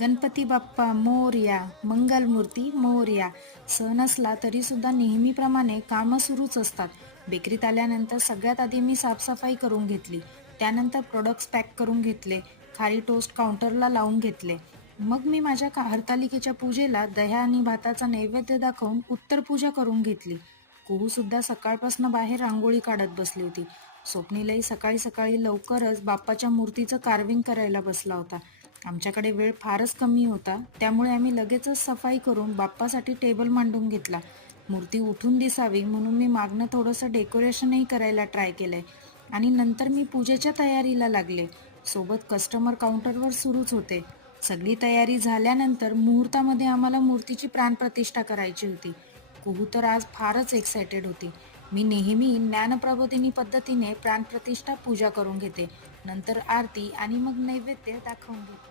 गणपती बाप्पा मोरया, मंगलमूर्ती मोरया. सण असला तरी सुद्धा नेहमीप्रमाणे कामं सुरूच असतात. बेकरीत आल्यानंतर सगळ्यात आधी मी साफसफाई करून घेतली. त्यानंतर प्रोडक्ट्स पॅक करून घेतले. खाली टोस्ट काउंटरला लावून घेतले. मग मी माझ्या हरतालिकेच्या पूजेला दह्या आणि भाताचा नैवेद्य दाखवून उत्तर पूजा करून घेतली. कुहू सुद्धा सकाळपासून बाहेर रांगोळी काढत बसली होती. स्वप्नीलही सकाळी सकाळी लवकरच बाप्पाच्या मूर्तीचं कार्विंग करायला बसला होता. आमच्याकडे वेळ फारच कमी होता, त्यामुळे आम्ही लगेचच सफाई करून बाप्पासाठी टेबल मांडून घेतला. मूर्ती उठून दिसावी म्हणून मी मागनं थोडंसं डेकोरेशनही करायला ट्राय केलंय आणि नंतर मी पूजेच्या तयारीला लागले. सोबत कस्टमर काउंटरवर सुरूच होते. सगळी तयारी झाल्यानंतर मुहूर्तामध्ये आम्हाला मूर्तीची प्राणप्रतिष्ठा करायची होती. कुहू तर आज फारच एक्सायटेड होती. मी नेहमी ज्ञानप्रबोधिनी पद्धतीने प्राणप्रतिष्ठा पूजा करून घेते. नंतर आरती आणि मग नैवेद्य दाखवून घेते.